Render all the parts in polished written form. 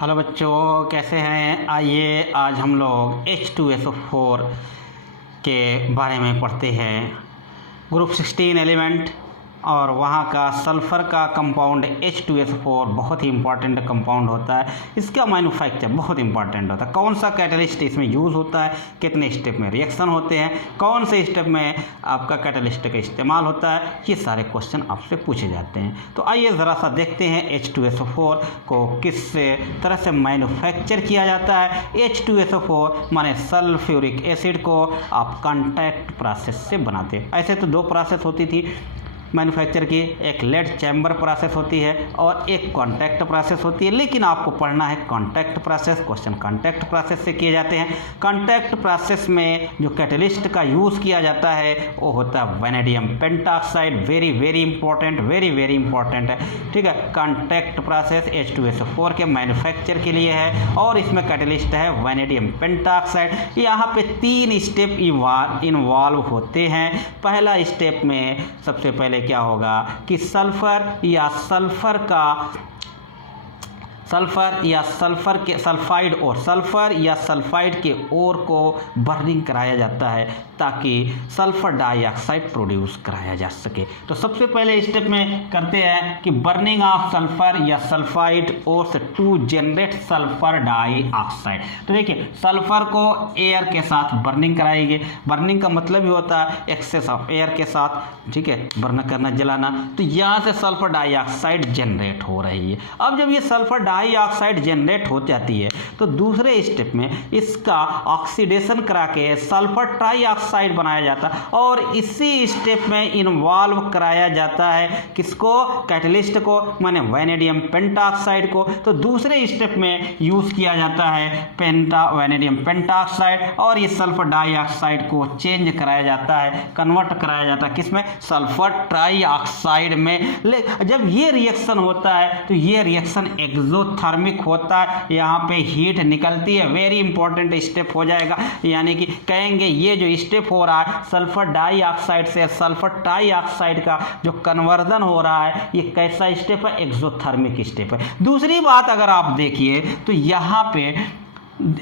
Hello बच्चों, कैसे हैं। आइए आज हम लोग H2SO4 के बारे में पढ़ते हैं। ग्रुप 16 एलिमेंट और वहाँ का सल्फ़र का कंपाउंड H2SO4 बहुत ही इंपॉर्टेंट कंपाउंड होता है। इसका मैन्युफैक्चर बहुत इंपॉर्टेंट होता है। कौन सा कैटलिस्ट इसमें यूज़ होता है, कितने स्टेप में रिएक्शन होते हैं, कौन से स्टेप में आपका कैटलिस्ट का इस्तेमाल होता है, ये सारे क्वेश्चन आपसे पूछे जाते हैं। तो आइए ज़रा सा देखते हैं H2SO4 को किस तरह से मैन्युफैक्चर किया जाता है। H2SO4 माने सल्फ्यूरिक एसिड को आप कॉन्टैक्ट प्रोसेस से बनाते हैं। ऐसे तो दो प्रोसेस होती थी मैन्युफैक्चर की, एक लेड चैम्बर प्रोसेस होती है और एक कांटेक्ट प्रोसेस होती है, लेकिन आपको पढ़ना है contact process. Question contact process से किए जाते हैं। कांटेक्ट प्रोसेस में जो कैटलिस्ट का यूज़ किया जाता है वो होता है वैनेडियम पेंटॉक्साइड। वेरी इंपॉर्टेंट है, ठीक है। कांटेक्ट प्रोसेस H2SO4 के मैन्युफैक्चर के लिए है और इसमें कैटलिस्ट है वैनेडियम पेंटॉक्साइड। यहाँ पे 3 स्टेप इन्वॉल्व होते हैं। पहला स्टेप में सबसे पहले क्या होगा कि सल्फर या सल्फर या सल्फाइड के ओर को बर्निंग कराया जाता है ताकि सल्फर डाइऑक्साइड प्रोड्यूस कराया जा सके। तो सबसे पहले स्टेप में करते हैं कि बर्निंग ऑफ सल्फर या sulphide ores to generate sulphur dioxide. तो देखिए, सल्फर को एयर के साथ बर्निंग कराएंगे। बर्निंग का मतलब ही होता है एक्सेस ऑफ एयर के साथ, ठीक है, बर्न करना, जलाना। तो यहाँ से सल्फर डाइऑक्साइड जनरेट हो रही है। अब जब ये सल्फर डाइऑक्साइड जनरेट हो जाती है तो दूसरे स्टेप में इसका ऑक्सीडेशन करा के सल्फर ट्राइऑक्साइड बनाया जाता है और इसी स्टेप में इन्वॉल्व कराया जाता है किसको, कैटलिस्ट को, माने वैनेडियम पेंटॉक्साइड को। तो दूसरे स्टेप में यूज किया जाता है वैनेडियम पेंटॉक्साइड और ये सल्फर डाइऑक्साइड को चेंज कराया जाता है, कन्वर्ट कराया जाता है किसमें, सल्फर ट्राइऑक्साइड में। जब ये रिएक्शन होता है तो ये रिएक्शन एक्सोथर्मिक होता है। यहाँ पे हीट निकलती है, वेरी इंपॉर्टेंट स्टेप हो जाएगा। यानी कि कहेंगे ये जो स्टेप हो रहा है सल्फर डाइऑक्साइड से सल्फर ट्राइऑक्साइड का जो कन्वर्जन हो रहा है, ये कैसा स्टेप है, एक्सोथर्मिक स्टेप है। दूसरी बात अगर आप देखिए तो यहाँ पे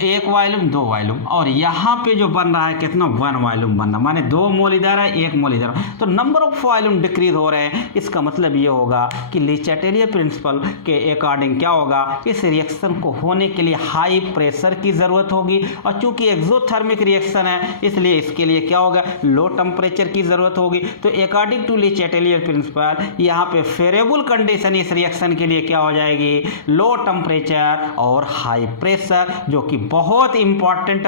1 वॉल्यूम 2 वॉल्यूम और यहाँ पे जो बन रहा है कितना, 1 वॉल्यूम बन रहा है, माने 2 मोल इधर है 1 मोल इधर। तो नंबर ऑफ वॉल्यूम डिक्रीज हो रहे हैं। इसका मतलब ये होगा कि ले चैटेलियर प्रिंसिपल के अकॉर्डिंग क्या होगा, इस रिएक्शन को होने के लिए हाई प्रेशर की ज़रूरत होगी और चूंकि एक्सोथर्मिक रिएक्शन है इसलिए इसके लिए क्या होगा, लो टेम्परेचर की ज़रूरत होगी। तो अकॉर्डिंग टू ले चैटेलियर प्रिंसिपल यहाँ पे फेवरेबल कंडीशन इस रिएक्शन के लिए क्या हो जाएगी, लो टेम्परेचर और हाई प्रेशर, जो कि बहुत इंपॉर्टेंट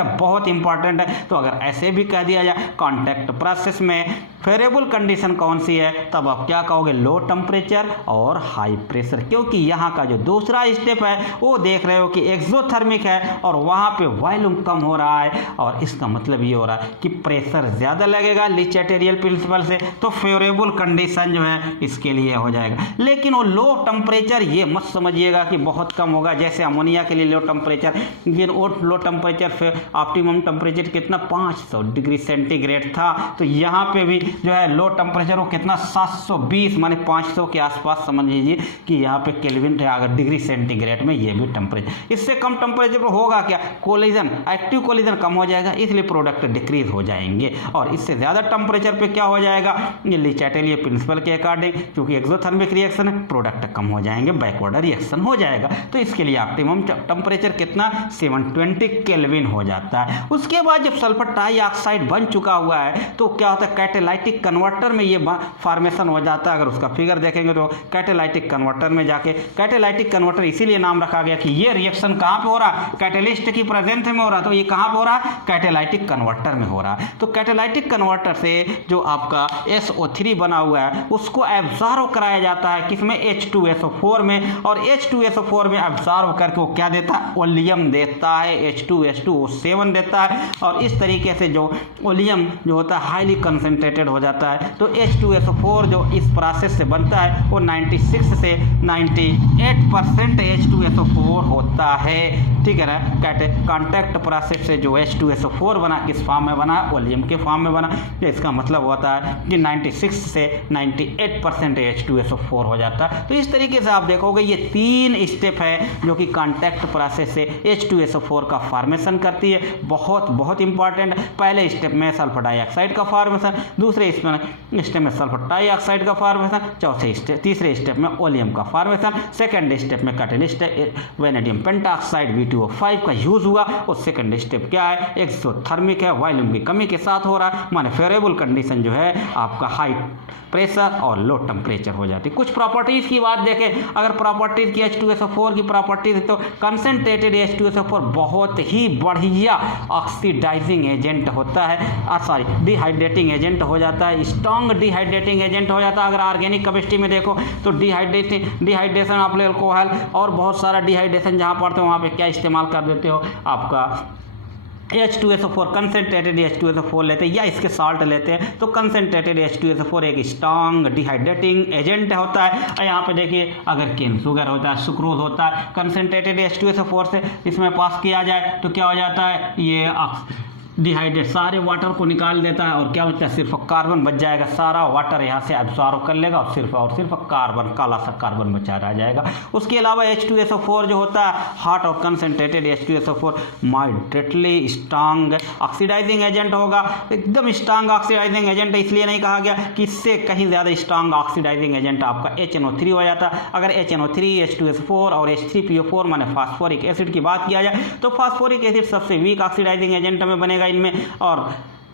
है। तो अगर ऐसे भी कह दिया जाए कांटेक्ट प्रोसेस में फेवरेबल कंडीशन कौन सी है, तब आप क्या कहोगे, लो टेम्परेचर और हाई प्रेशर, क्योंकि यहाँ का जो दूसरा स्टेप है वो देख रहे हो कि एक्सोथर्मिक है और वहाँ पे वॉल्यूम कम हो रहा है और इसका मतलब ये हो रहा है कि प्रेशर ज़्यादा लगेगा ले चैटेलियर प्रिंसिपल से, तो फेवरेबल कंडीशन जो है इसके लिए हो जाएगा। लेकिन वो लो टेम्परेचर ये मत समझिएगा कि बहुत कम होगा, जैसे अमोनिया के लिए लो टेम्परेचर, लेकिन वो लो टेम्परेचर ऑप्टिमम टेम्परेचर कितना 500 डिग्री सेंटीग्रेड था। तो यहाँ पे भी जो है लो टेम्परेचर वो कितना 720 माने 500 के आसपास समझ लीजिए कि यहाँ पे केल्विन है। अगर डिग्री सेंटीग्रेड में ये भी टेम्परेचर, इससे कम टेम्परेचर पर होगा क्या, कोलिजन, एक्टिव कोलिजन कम हो जाएगा, इसलिए प्रोडक्ट डिक्रीज हो जाएंगे। और इससे ज़्यादा टेम्परेचर पे क्या हो जाएगा, ले चैटेलियर प्रिंसिपल के अकॉर्डिंग क्योंकि एक्सोथर्मिक रिएक्शन है, प्रोडक्ट कम हो जाएंगे, बैकवर्ड रिएक्शन हो जाएगा। तो इसके लिए ऑप्टिमम टेम्परेचर कितना 720 केल्विन हो जाता है। उसके बाद जब सल्फर ट्राइऑक्साइड बन चुका हुआ है तो क्या होता है, कैटेलाइटिक कन्वर्टर में ये फॉर्मेशन हो जाता है। अगर उसका फिगर देखेंगे तो कैटेलाइटिक कन्वर्टर में जाके, कैटेलाइटिक कन्वर्टर इसीलिए नाम रखा गया कि ये रिएक्शन कहाँ पे हो रहा है, कैटेलिस्ट की प्रेजेंस में हो रहा है। तो ये कहाँ पे हो रहा है, कैटेलाइटिक कन्वर्टर में हो रहा है। तो कैटेलाइटिक कन्वर्टर से जो आपका SO3 बना हुआ है उसको एब्जॉर्व कराया जाता है किसमें, H2SO4 में, और H2SO4 में एब्जॉर्व करके वो क्या देता है, ओलियम देता है, H2H2O7 देता है। और इस तरीके से जो ओलियम जो होता है हाईली कंसंट्रेटेड हो जाता है। तो H2SO4 जो इस प्रोसेस से बनता है वो 96 से 98% H2SO4 होता है, ठीक है ना। कॉन्टैक्ट प्रोसेस से जो H2SO4 बना किस फॉर्म में बना, वॉल्यूम के फॉर्म में बना। तो इसका मतलब होता है कि 96 से 98% H2SO4 हो जाता है। तो इस तरीके से आप देखोगे ये 3 स्टेप है जो कि कॉन्टैक्ट प्रोसेस से H2SO4 का फॉर्मेशन करती है। बहुत इंपॉर्टेंट। पहले स्टेप में सल्फर डाइऑक्साइड का फॉर्मेशन, दूसरे स्टेप में सल्फर डाइऑक्साइड का फॉर्मेशन, तीसरे स्टेप में वॉल्यूम का फॉर्मेशन, सेकंड स्टेप में कैटलिस्ट वेनेडियम पेंटाऑक्साइड V2O5 का यूज हुआ। और सेकंड स्टेप क्या है, एक्सोथर्मिक है, वॉल्यूम की कमी के साथ हो रहा है, माने फेवरेबल कंडीशन जो है आपका हाई प्रेशर और लो टेम्परेचर हो जाती है। कुछ प्रॉपर्टीज़ की बात देखें, अगर प्रॉपर्टीज़ की H2SO4 की प्रॉपर्टीज तो कंसनट्रेटेड H2SO4 बहुत ही बढ़िया ऑक्सीडाइजिंग एजेंट होता है, डिहाइड्रेटिंग एजेंट हो जाता है, स्ट्रॉन्ग डिहाइड्रेटिंग एजेंट हो जाता है। अगर ऑर्गेनिक केमिस्ट्री में देखो तो डिहाइड्रेशन आप अल्कोहल और बहुत सारा डिहाइड्रेशन जहाँ पढ़ते हो वहाँ पे क्या इस्तेमाल कर देते हो, आपका H2SO4 कंसनट्रेटेड H2SO4 लेते हैं या इसके साल्ट लेते हैं। तो कंसनट्रेटेड H2SO4 एक स्ट्रॉन्ग डिहाइड्रेटिंग एजेंट होता है। यहाँ पे देखिए अगर केन शुगर होता है, सुक्रोज होता है, कंसनट्रेटेड H2SO4 से इसमें पास किया जाए तो क्या हो जाता है, ये डिहाइड्रेट सारे वाटर को निकाल देता है और क्या बचता है, सिर्फ कार्बन बच जाएगा। सारा वाटर यहाँ से एब्जॉर्ब कर लेगा और सिर्फ कार्बन, काला सा कार्बन बचा रह जाएगा। उसके अलावा H2SO4 जो होता है हॉट और concentrated H2SO4 moderately strong oxidising agent होगा। एकदम स्ट्रांग ऑक्सीडाइजिंग एजेंट इसलिए नहीं कहा गया कि इससे कहीं ज़्यादा स्ट्रांग ऑक्सीडाइजिंग एजेंट आपका HNO3 हो जाता है। अगर HNO3, H2SO4 और H3PO4 माने फास्फोरिक एसिड की बात किया जाए तो फास्फोरिक एसिड सबसे वीक ऑक्सीडाइजिंग एजेंट में बनेगा इनमें, और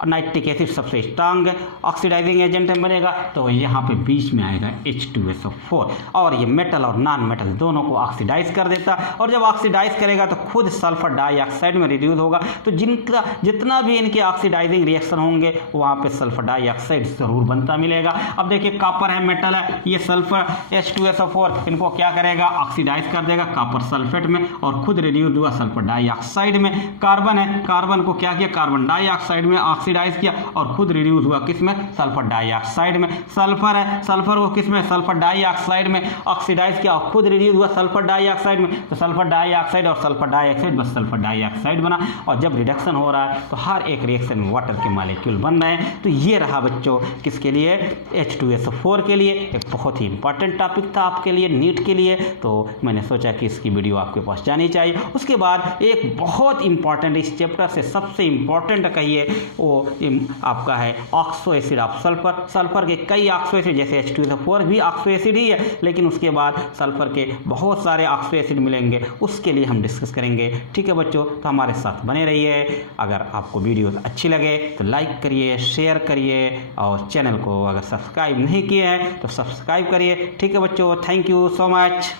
नाइट्रिक एसिड सबसे स्ट्रांग ऑक्सीडाइजिंग एजेंट में बनेगा। तो यहाँ पे बीच में आएगा H2SO4 और ये मेटल और नॉन मेटल दोनों को ऑक्सीडाइज कर देता है। और जब ऑक्सीडाइज करेगा तो खुद सल्फर डाइऑक्साइड में रिड्यूस होगा। तो जितना भी इनके ऑक्सीडाइजिंग रिएक्शन होंगे वहाँ पे सल्फर डाइऑक्साइड जरूर बनता मिलेगा। अब देखिए कॉपर है, मेटल है, ये सल्फर H2SO4 इनको क्या करेगा, ऑक्सीडाइज कर देगा कॉपर सल्फेट में और खुद रिड्यूस हुआ सल्फर डाइऑक्साइड में। कार्बन है, कार्बन को क्या किया, कार्बन डाइऑक्साइड में ऑक्सीडाइज किया और खुद रिड्यूस हुआ किसमें, सल्फर डाइऑक्साइड में। सल्फर है, सल्फर को किसमें, सल्फर डाइऑक्साइड में ऑक्सीडाइज किया और खुद रिड्यूस हुआ सल्फर डाइऑक्साइड में। तो सल्फर डाइऑक्साइड और सल्फर डाइऑक्साइड बस सल्फर डाइऑक्साइड बना। और जब रिडक्शन हो रहा है तो हर एक रिएक्शन में वाटर के मॉलिक्यूल बन रहे हैं। तो ये रहा बच्चों किसके लिए, H2SO4 के लिए। एक बहुत ही इंपॉर्टेंट टॉपिक था आपके लिए, नीट के लिए। तो मैंने सोचा कि इसकी वीडियो आपके पास जानी चाहिए। उसके बाद एक बहुत इंपॉर्टेंट, इस चैप्टर से सबसे इंपॉर्टेंट कहिए वो आपका है oxo acid of sulphur. Sulphur के कई ऑक्सो एसिड, जैसे H2SO4 भी ऑक्सो एसिड ही है, लेकिन उसके बाद सल्फर के बहुत सारे ऑक्सो एसिड मिलेंगे, उसके लिए हम डिस्कस करेंगे। ठीक है बच्चों, तो हमारे साथ बने रहिए। अगर आपको वीडियो अच्छी लगे तो लाइक करिए, शेयर करिए और चैनल को अगर सब्सक्राइब नहीं किए हैं तो सब्सक्राइब करिए। ठीक है बच्चों, थैंक यू सो मच।